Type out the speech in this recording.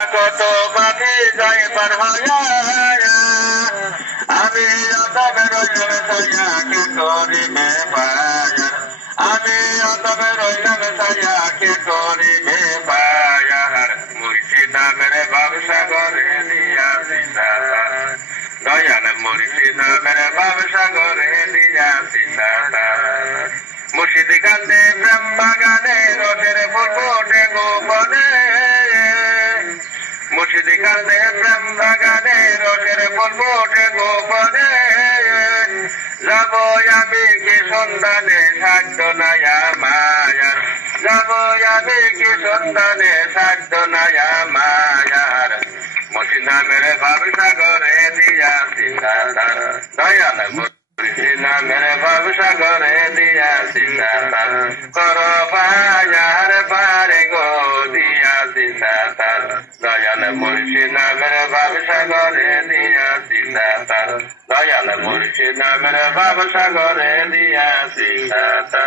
কত পাখি যাই পার হইয়া আমি অতবের কে করিবে পায়া আমি অতবের কে করিবে পায়ার মুর্শিদ নামের ব্যবসা করে দিয়াছি দাদা দয়াল মুর্শিদ নামের ব্যবসা করে দিয়াছি দাদা মুর্শিদ কান্দে প্রেম বাগানে রোটের ফুল ফোটে গোপনে মুর্শিদ কান্দে প্রেম বাগানে রোটের ফুল ফোটে গোপনে যাব আমি কি সন্ধানে সাধ্য নায়া মায়ার যাব আমি কি সন্ধানে সাধ্য নায়া মায়ার মুর্শিদ নামের ব্যবসা করে দিয়াছি দাদা দয়াল মুর্শিদ নামের ব্যবসা করে দিয়াছি দাদা কর পায়ার পারে গো দিয়াছি দাদা দয়াল মুর্শিদ নামের ব্যবসা করে দিয়াছি দাদা দয়াল মুর্শিদ নামের ব্যবসা করে দিয়াছি দাদা